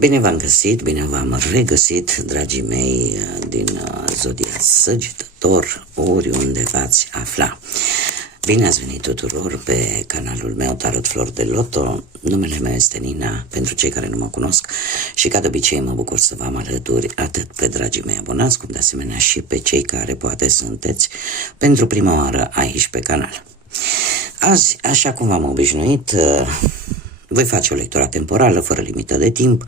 Bine v-am găsit, bine v-am regăsit, dragii mei din Zodia Săgetător, oriunde v-ați afla. Bine ați venit tuturor pe canalul meu Tarot Flori de Loto. Numele meu este Nina, pentru cei care nu mă cunosc, și ca de obicei mă bucur să vă am alături atât pe dragii mei abonați, cum de asemenea și pe cei care poate sunteți pentru prima oară aici pe canal. Azi, așa cum v-am obișnuit, voi face o lectură temporală, fără limită de timp,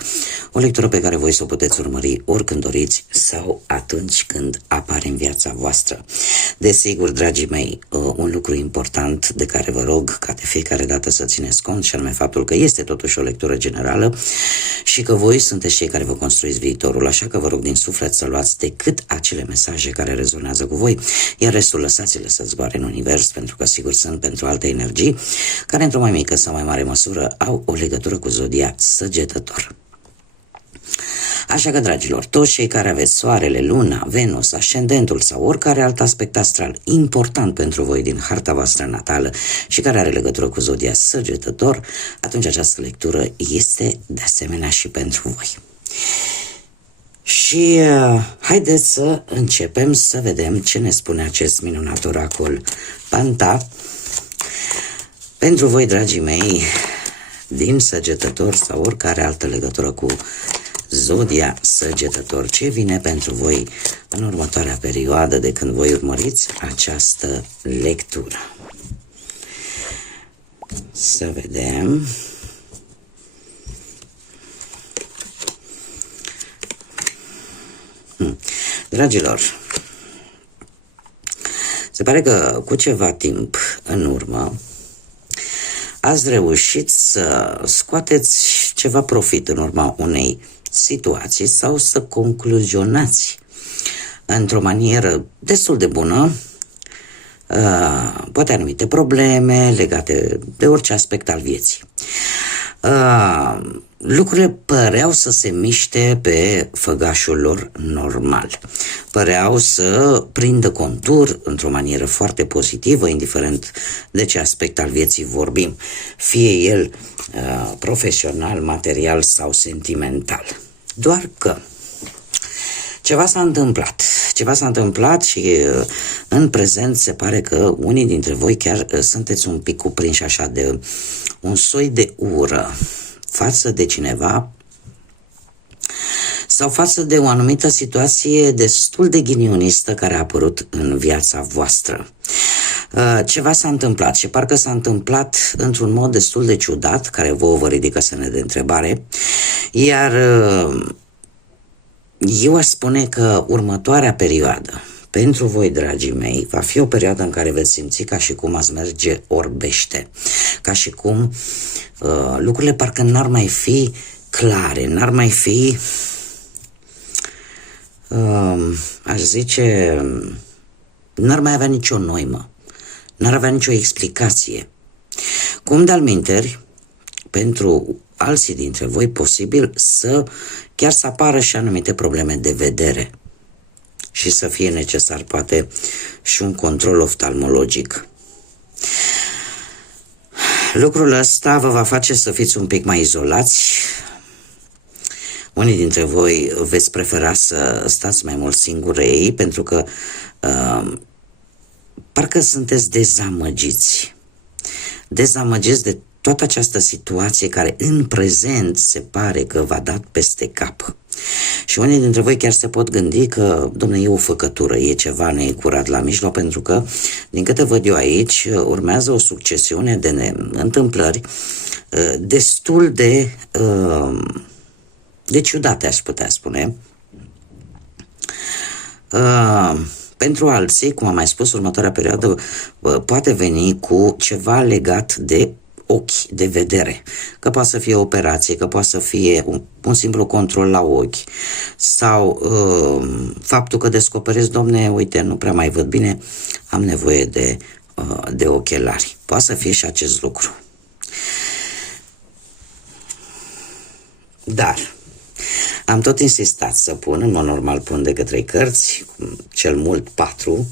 o lectură pe care voi să o puteți urmări oricând doriți sau atunci când apare în viața voastră. Desigur, dragii mei, un lucru important de care vă rog ca de fiecare dată să țineți cont, și anume faptul că este totuși o lectură generală și că voi sunteți cei care vă construiți viitorul, așa că vă rog din suflet să luați decât acele mesaje care rezonează cu voi, iar restul lăsați-le să zboare în univers, pentru că sigur sunt pentru alte energii care într-o mai mică sau mai mare măsură au o legătură cu Zodia Săgetător. Așa că, dragilor, toți cei care aveți Soarele, Luna, Venus, Ascendentul sau oricare alt aspect astral important pentru voi din harta voastră natală și care are legătură cu Zodia Săgetător, atunci această lectură este de asemenea și pentru voi. Și haideți să începem să vedem ce ne spune acest minunat oracol Panta pentru voi, dragii mei, din Săgetător sau oricare altă legătură cu Zodia Săgetător. Ce vine pentru voi în următoarea perioadă de când voi urmăriți această lectură? Să vedem. Dragilor, se pare că cu ceva timp în urmă ați reușit să scoateți ceva profit în urma unei situații sau să concluzionați într-o manieră destul de bună poate anumite probleme legate de orice aspect al vieții. Lucrurile păreau să se miște pe făgașul lor normal. Păreau să prindă contur într-o manieră foarte pozitivă, indiferent de ce aspect al vieții vorbim, fie el profesional, material sau sentimental. Doar că ceva s-a întâmplat și în prezent se pare că unii dintre voi chiar sunteți un pic cuprinși așa de un soi de ură față de cineva sau față de o anumită situație destul de ghinionistă care a apărut în viața voastră. Ceva s-a întâmplat și parcă s-a întâmplat într-un mod destul de ciudat, care vă ridică semne de întrebare, iar eu aș spune că următoarea perioadă pentru voi, dragii mei, va fi o perioadă în care veți simți ca și cum ați merge orbește, ca și cum lucrurile parcă n-ar mai fi clare, n-ar mai fi, aș zice, n-ar mai avea nicio noimă, n-ar avea nicio explicație. Cum de-al minteri, pentru alții dintre voi, posibil să chiar să apară și anumite probleme de vedere și să fie necesar poate și un control oftalmologic. Lucrul ăsta vă va face să fiți un pic mai izolați. Unii dintre voi veți prefera să stați mai mult singurei, pentru că parcă sunteți dezamăgiți de toată această situație care în prezent se pare că v-a dat peste cap. Și unii dintre voi chiar se pot gândi că, dom'le, e o făcătură, e ceva necurat la mijloc, pentru că, din câte văd eu aici, urmează o succesiune de întâmplări destul de ciudate, aș putea spune. Pentru alții, cum am mai spus, următoarea perioadă poate veni cu ceva legat de ochi, de vedere, că poate să fie o operație, că poate să fie un simplu control la ochi sau faptul că descoperiți, domne, uite, nu prea mai văd bine, am nevoie de ochelari. Poate să fie și acest lucru. Dar am tot insistat să pun, în mod normal pun decât 3 cărți, cel mult 4,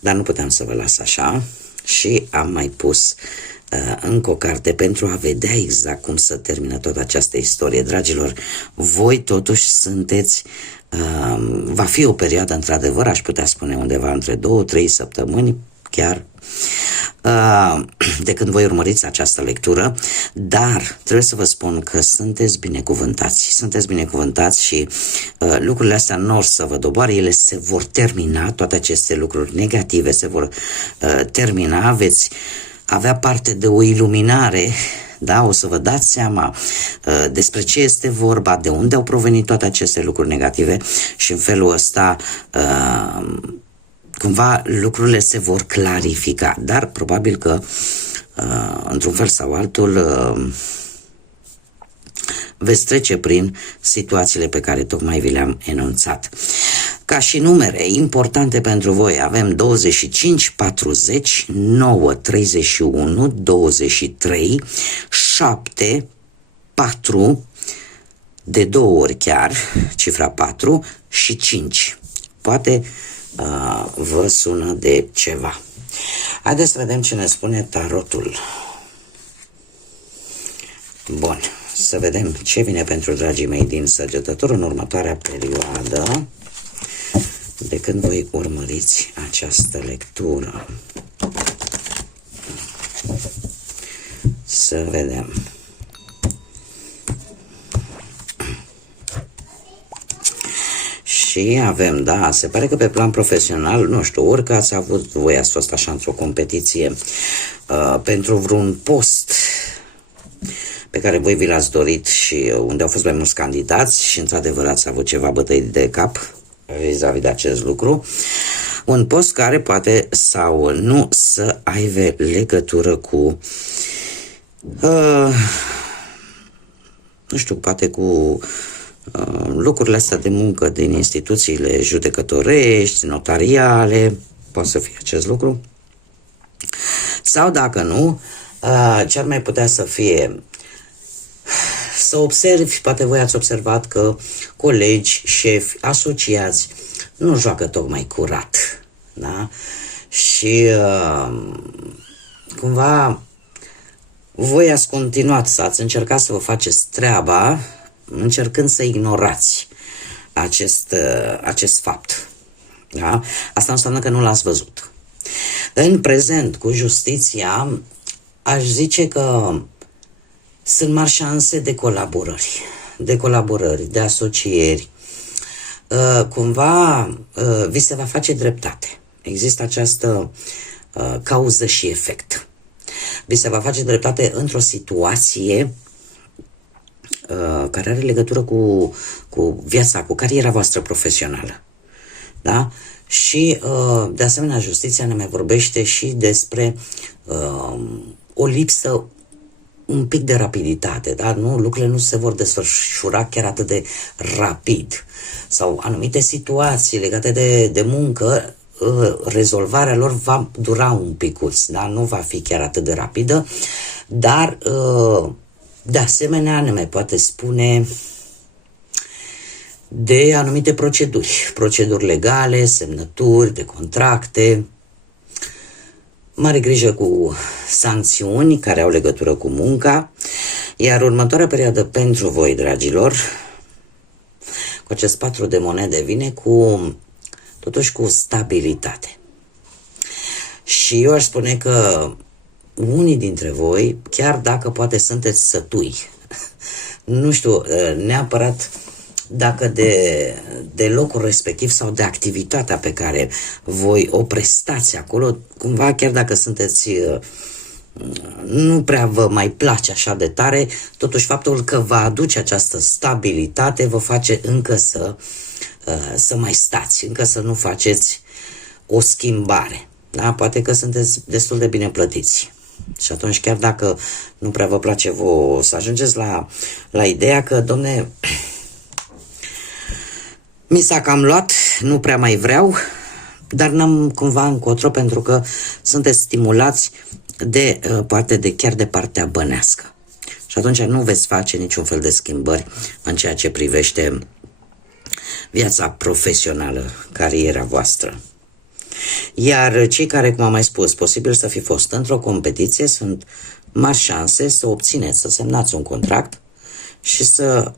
dar nu puteam să vă las așa și am mai pus încă o carte pentru a vedea exact cum să termină toată această istorie. Dragilor, voi totuși sunteți, va fi o perioadă într-adevăr, aș putea spune undeva între 2-3 săptămâni, chiar de când voi urmăriți această lectură, dar trebuie să vă spun că sunteți binecuvântați și lucrurile astea nu or să vă doboare, ele se vor termina, toate aceste lucruri negative se vor termina, veți avea parte de o iluminare, da? O să vă dați seama despre ce este vorba, de unde au provenit toate aceste lucruri negative și în felul ăsta cumva lucrurile se vor clarifica, dar probabil că într-un fel sau altul veți trece prin situațiile pe care tocmai vi le-am enunțat. Ca și numere importante pentru voi avem 25, 40, 9, 31, 23, 7, 4, de 2 ori chiar, cifra 4 și 5. Poate vă sună de ceva. Haideți să vedem ce ne spune tarotul. Bun, să vedem ce vine pentru dragii mei din Săgetător în următoarea perioadă de când voi urmăriți această lectură. Să vedem. Și avem, da, se pare că pe plan profesional, nu știu, orică ați avut voi, ați fost așa într-o competiție pentru vreun post pe care voi vi l-ați dorit și unde au fost mai mulți candidați și într-adevăr ați avut ceva bătăi de cap vis-a-vis de acest lucru. Un post care poate sau nu să aibă legătură cu nu știu, poate cu locurile astea de muncă din instituțiile judecătorești, notariale, poate să fie acest lucru. Sau dacă nu, ce ar mai putea să fie? Să observi, poate voi ați observat că colegi, șefi, asociați nu joacă tocmai curat, da? Și cumva voi ați continuat să ați încercat să vă faceți treaba încercând să ignorați acest fapt. Da? Asta înseamnă că nu l-ați văzut. În prezent, cu justiția, aș zice că sunt mari șanse de colaborări, de asocieri. Cumva vi se va face dreptate. Există această cauză și efect. Vi se va face dreptate într-o situație care are legătură cu viața, cu cariera voastră profesională. Da? Și, de asemenea, justiția ne mai vorbește și despre o lipsă un pic de rapiditate, da? Nu, lucrurile nu se vor desfășura chiar atât de rapid. Sau anumite situații legate de muncă, rezolvarea lor va dura un picuț, da? Nu va fi chiar atât de rapidă, dar de asemenea ne mai poate spune de anumite proceduri legale, semnături de contracte. Mare grijă cu sancțiuni care au legătură cu munca, iar următoarea perioadă pentru voi, dragilor, cu acest 4 de monede vine totuși cu stabilitate. Și eu aș spune că unii dintre voi, chiar dacă poate sunteți sătui, nu știu neapărat dacă de locul respectiv sau de activitatea pe care voi o prestați acolo, cumva chiar dacă sunteți nu prea vă mai place așa de tare, totuși faptul că vă aduce această stabilitate vă face încă să mai stați, încă să nu faceți o schimbare. Da? Poate că sunteți destul de bine plătiți. Și atunci, chiar dacă nu prea vă place vouă, o să ajungeți la ideea că, domne, mi s-a cam luat, nu prea mai vreau, dar n-am cumva încotro, pentru că sunteți stimulați chiar de partea bănească. Și atunci nu veți face niciun fel de schimbări în ceea ce privește viața profesională, cariera voastră. Iar cei care, cum am mai spus, posibil să fi fost într-o competiție, sunt mari șanse să obțineți, să semnați un contract și să,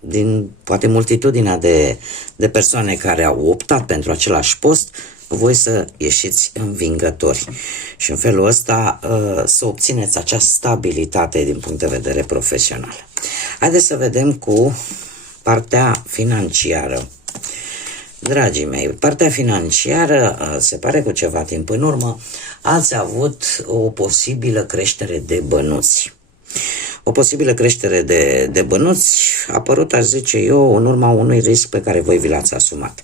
din poate multitudinea de persoane care au optat pentru același post, voi să ieșiți învingători și în felul ăsta să obțineți acea stabilitate din punct de vedere profesional. Haideți să vedem cu partea financiară. Dragii mei, partea financiară, se pare că ceva timp în urmă ați avut o posibilă creștere de bănuți. O posibilă creștere de bănuți a apărut, aș zice eu, în urma unui risc pe care voi vi l-ați asumat.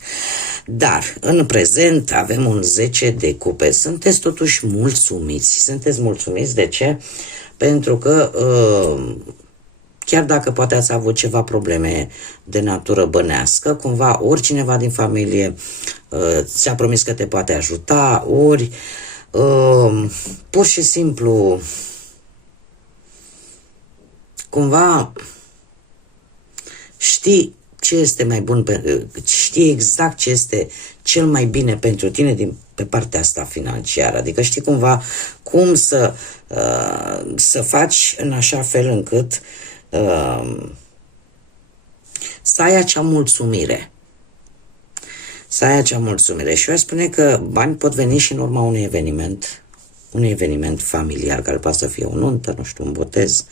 Dar, în prezent, avem un 10 de cupe. Sunteți totuși mulțumiți. Sunteți mulțumiți de ce? Pentru că chiar dacă poate ați avut ceva probleme de natură bănească, cumva ori cineva din familie ți-a promis că te poate ajuta, ori pur și simplu cumva știi ce este mai bun, știi exact ce este cel mai bine pentru tine pe partea asta financiară. Adică știi cumva cum să faci în așa fel încât să ai acea mulțumire. Să ai acea mulțumire. Și eu aș spune că bani pot veni și în urma unui eveniment familiar, care poate să fie o nuntă, nu știu, un botez,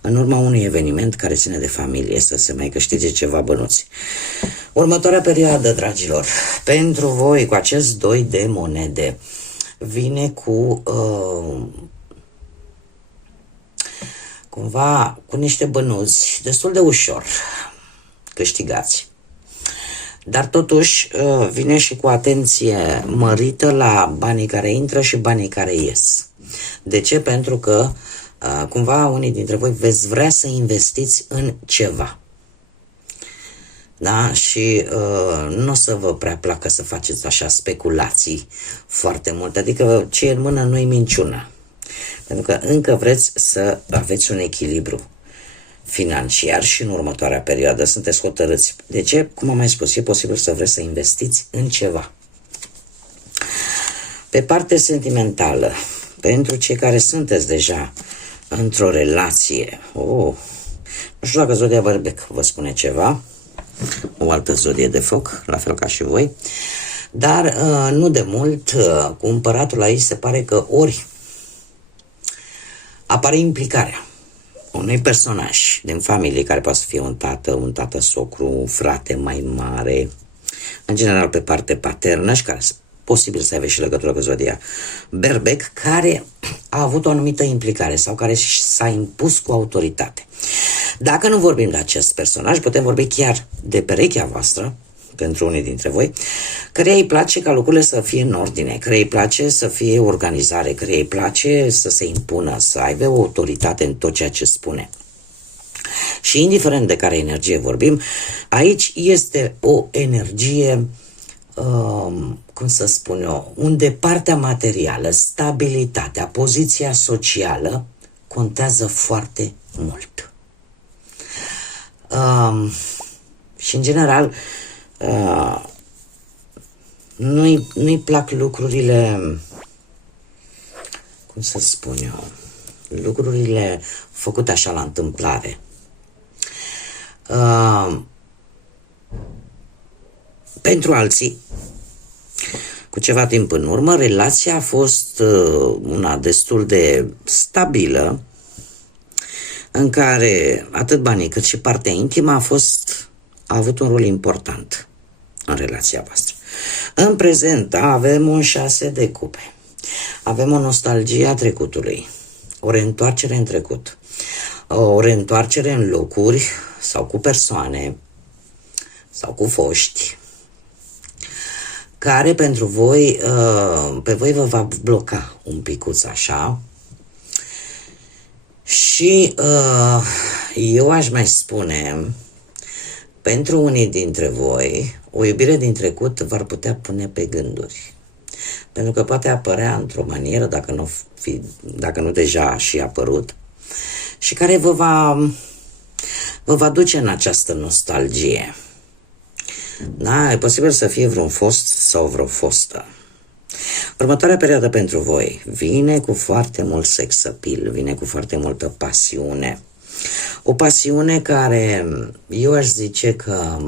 în urma unui eveniment care ține de familie, să se mai câștige ceva bănuți. Următoarea perioadă, dragilor, pentru voi, cu acest 2 de monede, vine cu cumva cu niște bănuți destul de ușor câștigați. Dar totuși vine și cu atenție mărită la banii care intră și banii care ies. De ce? Pentru că cumva unii dintre voi veți vrea să investiți în ceva. Da? Și nu o să vă prea placă să faceți așa speculații foarte multe. Adică ce e în mână nu-i minciună. Pentru că încă vreți să aveți un echilibru financiar și în următoarea perioadă sunteți hotărâți. De ce? Cum am mai spus, e posibil să vreți să investiți în ceva. Pe partea sentimentală, pentru cei care sunteți deja într-o relație, nu știu dacă zodia Berbec vă spune ceva, o altă zodie de foc, la fel ca și voi, dar nu de mult, cu împăratul aici se pare că ori apare implicarea unui personaj din familie, care poate să fie un tată socru, un frate mai mare, în general pe parte paternă, și care posibil să aibă și legătură cu zodia Berbec, care a avut o anumită implicare sau care s-a impus cu autoritate. Dacă nu vorbim de acest personaj, putem vorbi chiar de perechea voastră, pentru unii dintre voi, căreia îi place ca lucrurile să fie în ordine, căreia îi place să fie organizare, căreia îi place să se impună, să aibă o autoritate în tot ceea ce spune. Și indiferent de care energie vorbim, aici este o energie, cum să spun eu, unde partea materială, stabilitatea, poziția socială contează foarte mult. Și în general nu-i plac lucrurile, cum să spun eu, lucrurile făcute așa la întâmplare. Pentru alții, cu ceva timp în urmă, relația a fost una destul de stabilă, în care atât banii cât și partea intimă a avut un rol important în relația voastră. În prezent avem un 6 de cupe. Avem o nostalgie a trecutului, o reîntoarcere în trecut, o reîntoarcere în locuri sau cu persoane sau cu foști, care pentru voi, pe voi vă va bloca un picuț așa. Și eu aș mai spune, pentru unii dintre voi, o iubire din trecut v-ar putea pune pe gânduri. Pentru că poate apărea într-o manieră, dacă nu deja a și apărut, și care vă va duce în această nostalgie. Da, e posibil să fie vreun fost sau vreo fostă. Următoarea perioadă pentru voi vine cu foarte mult sex appeal, vine cu foarte multă pasiune. O pasiune care eu aș zice că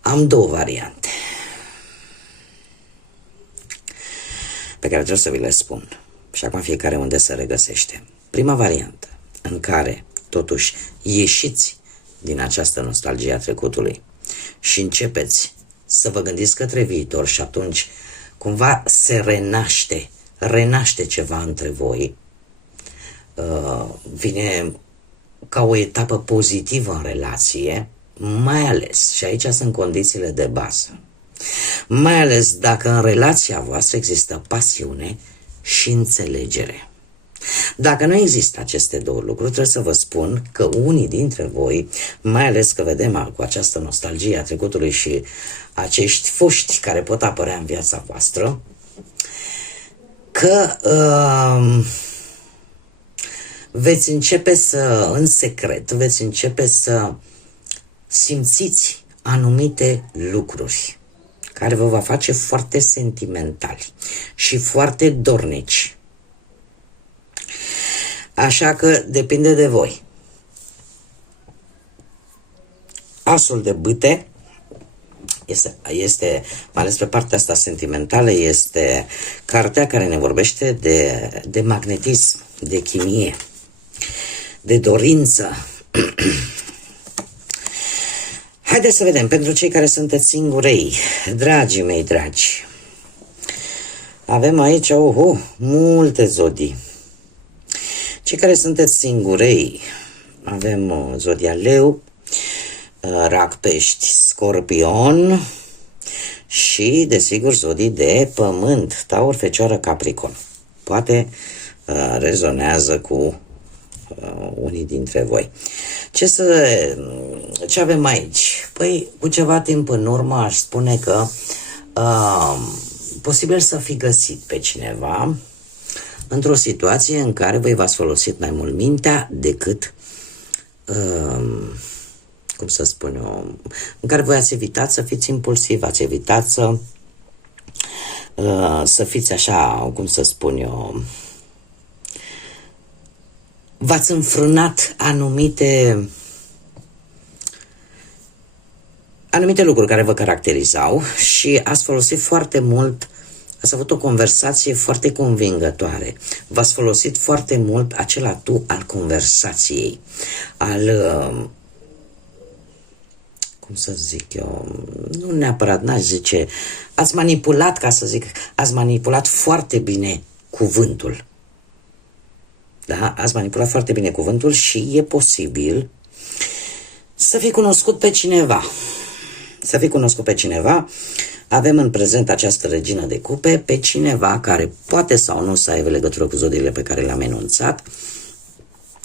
am două variante pe care trebuie să vi le spun. Și acum fiecare unde se regăsește. Prima variantă, în care totuși ieșiți din această nostalgie a trecutului și începeți să vă gândiți către viitor și atunci cumva se renaște ceva între voi, vine ca o etapă pozitivă în relație, mai ales, și aici sunt condițiile de bază, mai ales dacă în relația voastră există pasiune și înțelegere. Dacă nu există aceste două lucruri, trebuie să vă spun că unii dintre voi, mai ales că vedem cu această nostalgie a trecutului și acești foști care pot apărea în viața voastră, că veți începe în secret, veți începe să simțiți anumite lucruri care vă va face foarte sentimentali și foarte dornici. Așa că depinde de voi. Asul de bâte este, mai ales pe partea asta sentimentală, este cartea care ne vorbește de magnetism, de chimie, de dorință. Haideți să vedem, pentru cei care sunteți singurei, dragii mei dragi, avem aici multe zodii. Cei care sunteți singurei, avem zodia Leu, Rac, Pești, Scorpion și, desigur, zodii de pământ, Taur, Fecioară, Capricorn. Poate rezonează cu unii dintre voi. Ce avem aici? Păi, cu ceva timp în urmă aș spune că posibil să fi găsit pe cineva într-o situație în care voi v-ați folosit mai mult mintea decât, cum să spun eu, în care voi ați evitat să fiți impulsiv, ați evitat să fiți așa, cum să spun eu, v-ați înfrânat anumite lucruri care vă caracterizau și ați folosit foarte mult, ați avut o conversație foarte convingătoare. V-ați folosit foarte mult acel atu al conversației, cum să zic eu, nu neapărat, n-aș zice, ați manipulat, ca să zic, ați manipulat foarte bine cuvântul. Da? Ați manipulat foarte bine cuvântul și e posibil să fi cunoscut pe cineva. Să fi cunoscut pe cineva. Avem în prezent această regină de cupe, pe cineva care poate sau nu să aibă legătură cu zodiile pe care le-am enunțat,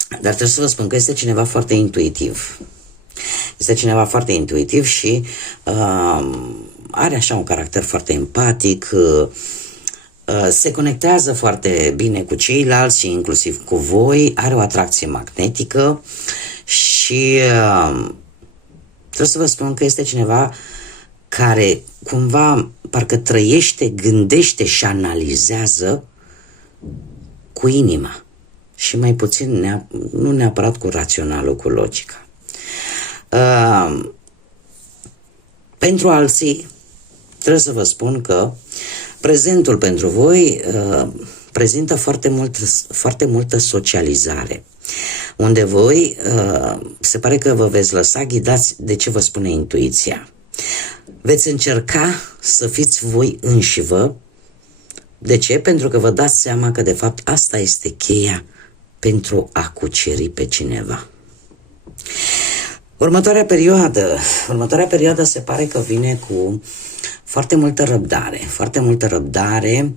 dar trebuie să vă spun că este cineva foarte intuitiv. Este cineva foarte intuitiv și are așa un caracter foarte empatic, se conectează foarte bine cu ceilalți, inclusiv cu voi, are o atracție magnetică și trebuie să vă spun că este cineva care cumva parcă trăiește, gândește și analizează cu inima și mai puțin, nu neapărat cu raționalul, cu logica. Pentru alții trebuie să vă spun că prezentul pentru voi prezintă foarte multă socializare, unde voi se pare că vă veți lăsa ghidați de ce vă spune intuiția. Veți încerca să fiți voi înșivă. De ce? Pentru că vă dați seama că de fapt asta este cheia pentru a cuceri pe cineva. Următoarea perioadă se pare că vine cu foarte multă răbdare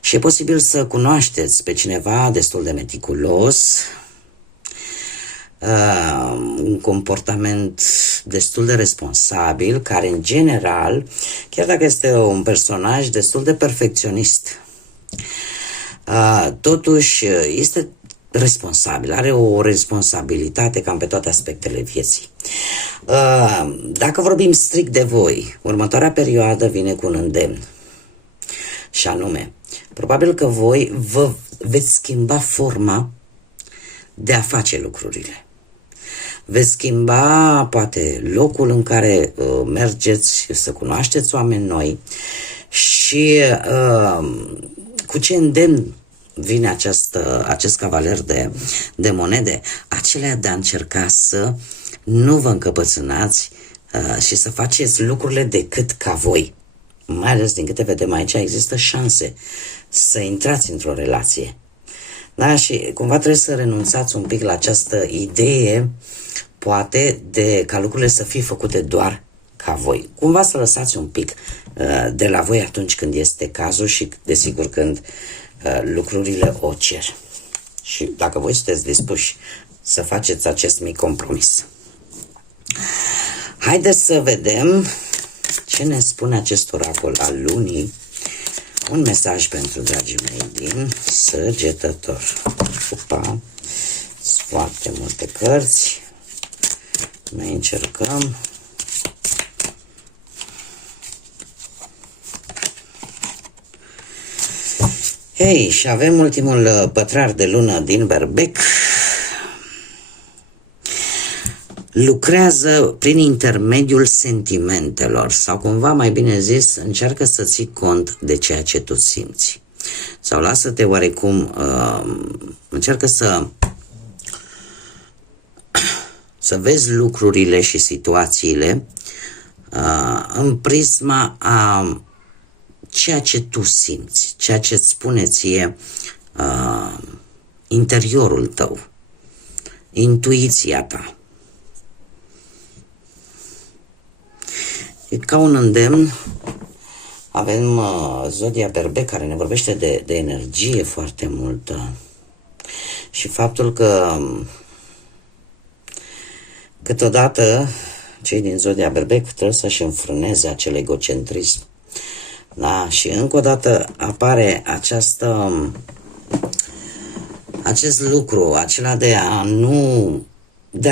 și e posibil să cunoașteți pe cineva destul de meticulos, un comportament destul de responsabil, care în general, chiar dacă este un personaj destul de perfecționist, totuși este responsabil, are o responsabilitate cam pe toate aspectele vieții. Dacă vorbim strict de voi, următoarea perioadă vine cu un îndemn. Și anume, probabil că voi vă veți schimba forma de a face lucrurile. Veți schimba poate locul în care mergeți să cunoașteți oameni noi și cu ce îndemn vine acest cavaler de monede, acelea de a încerca să nu vă încăpățânați și să faceți lucrurile decât ca voi. Mai ales din câte vedem aici, există șanse să intrați într-o relație. Da? Și cumva trebuie să renunțați un pic la această idee, poate, ca lucrurile să fie făcute doar ca voi. Cumva să lăsați un pic de la voi atunci când este cazul și, desigur, când lucrurile o cer. Și dacă voi sunteți dispuși să faceți acest mic compromis. Haideți să vedem ce ne spune acest oracol al lunii. Un mesaj pentru dragii mei din Săgetător. Opa, sunt foarte multe cărți. Noi încercăm. Hei, și avem ultimul pătrar de lună din Berbec. Lucrează prin intermediul sentimentelor sau cumva mai bine zis, încearcă să ții cont de ceea ce tu simți. Sau lasă-te oarecum, încearcă să vezi lucrurile și situațiile în prisma a ceea ce tu simți, ceea ce îți spune ție interiorul tău, intuiția ta. E ca un îndemn. Avem zodia Berbec care ne vorbește de energie foarte multă și faptul că câteodată cei din zodia Berbec trebuie să-și înfrâneze acel egocentrism. Da? Și încă o dată apare acest lucru, acela de a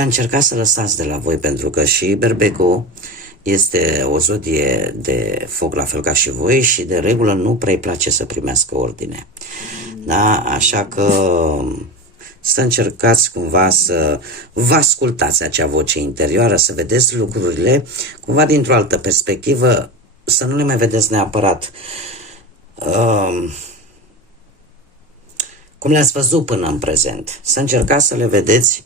încerca să lăsați de la voi, pentru că și Berbecul este o zodie de foc la fel ca și voi și de regulă nu prea îi place să primească ordine. Da? Așa că să încercați cumva să vă ascultați acea voce interioară, să vedeți lucrurile cumva dintr-o altă perspectivă, să nu le mai vedeți neapărat cum le-ați văzut până în prezent. Să încercați să le vedeți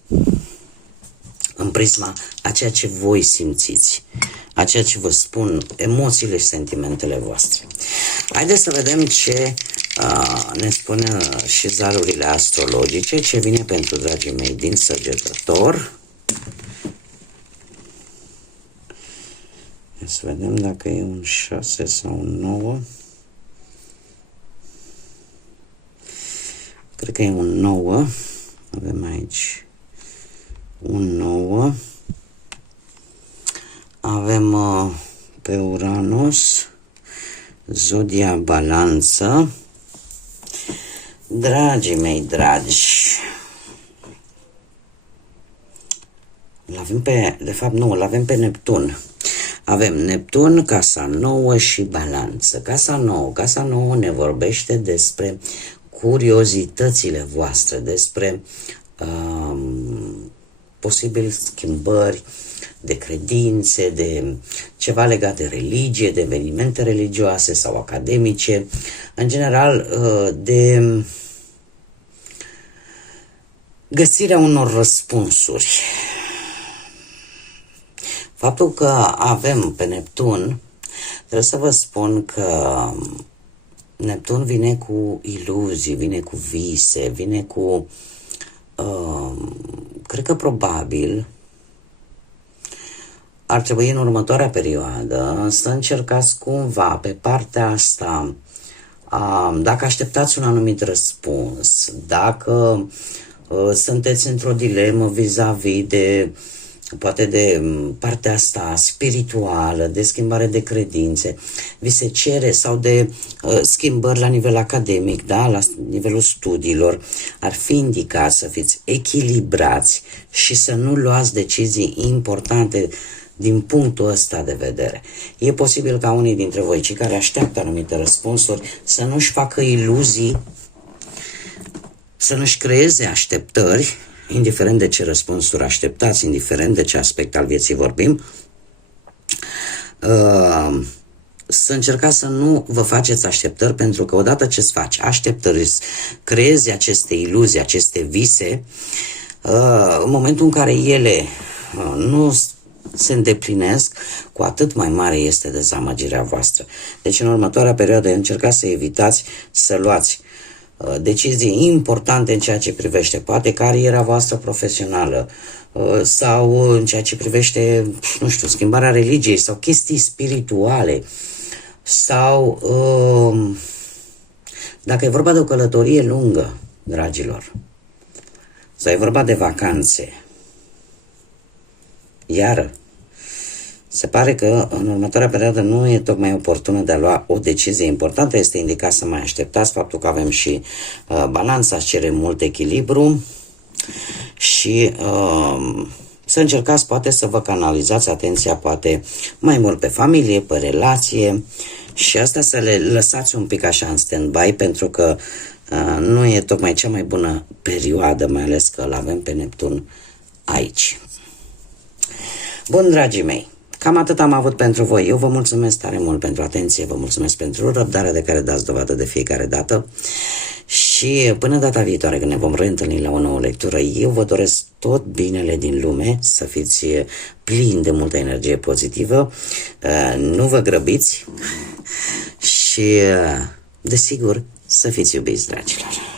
în prisma a ceea ce voi simțiți, a ceea ce vă spun emoțiile și sentimentele voastre. Haideți să vedem ce ne spune și zarurile astrologice, ce vine pentru dragii mei din Săgetător. Să vedem dacă e un 6 sau un 9. Cred că e un 9. Avem aici un 9. Avem pe Uranus zodia Balanță. Dragii mei dragi, l-avem pe Neptun. Avem Neptun, casa 9 și Balanță. Casa 9 ne vorbește despre curiozitățile voastre, despre posibile schimbări de credințe, de ceva legat de religie, de evenimente religioase sau academice, în general de găsirea unor răspunsuri. Faptul că avem pe Neptun, trebuie să vă spun că Neptun vine cu iluzii, vine cu vise, vine cu, cred că probabil, ar trebui în următoarea perioadă să încercați cumva pe partea asta, dacă așteptați un anumit răspuns, dacă sunteți într-o dilemă vis-a-vis de poate de partea asta spirituală, de schimbare de credințe, vi se cere, sau de schimbări la nivel academic, da? La nivelul studiilor, ar fi indicat să fiți echilibrați și să nu luați decizii importante din punctul ăsta de vedere. E posibil ca unii dintre voi, cei care așteaptă anumite răspunsuri, să nu-și facă iluzii, să nu-și creeze așteptări, indiferent de ce răspunsuri așteptați, indiferent de ce aspect al vieții vorbim, să încercați să nu vă faceți așteptări, pentru că odată ce îți faci așteptări, creezi aceste iluzii, aceste vise, în momentul în care ele nu se îndeplinesc, cu atât mai mare este dezamăgirea voastră. Deci în următoarea perioadă încercați să evitați să luați decizii importante în ceea ce privește poate cariera voastră profesională sau în ceea ce privește, nu știu, schimbarea religiei sau chestii spirituale sau dacă e vorba de o călătorie lungă, dragilor, sau e vorba de vacanțe, iar se pare că în următoarea perioadă nu e tocmai oportună de a lua o decizie importantă, este indicat să mai așteptați, faptul că avem și balanța cere mult echilibru și să încercați poate să vă canalizați atenția poate mai mult pe familie, pe relație și asta să le lăsați un pic așa în stand-by, pentru că nu e tocmai cea mai bună perioadă, mai ales că îl avem pe Neptun aici. Bun, dragii mei, cam atât am avut pentru voi. Eu vă mulțumesc tare mult pentru atenție, vă mulțumesc pentru răbdarea de care dați dovadă de fiecare dată și până data viitoare când ne vom reîntâlni la o nouă lectură, eu vă doresc tot binele din lume, să fiți plini de multă energie pozitivă, nu vă grăbiți și, desigur, să fiți iubiți, dragilor.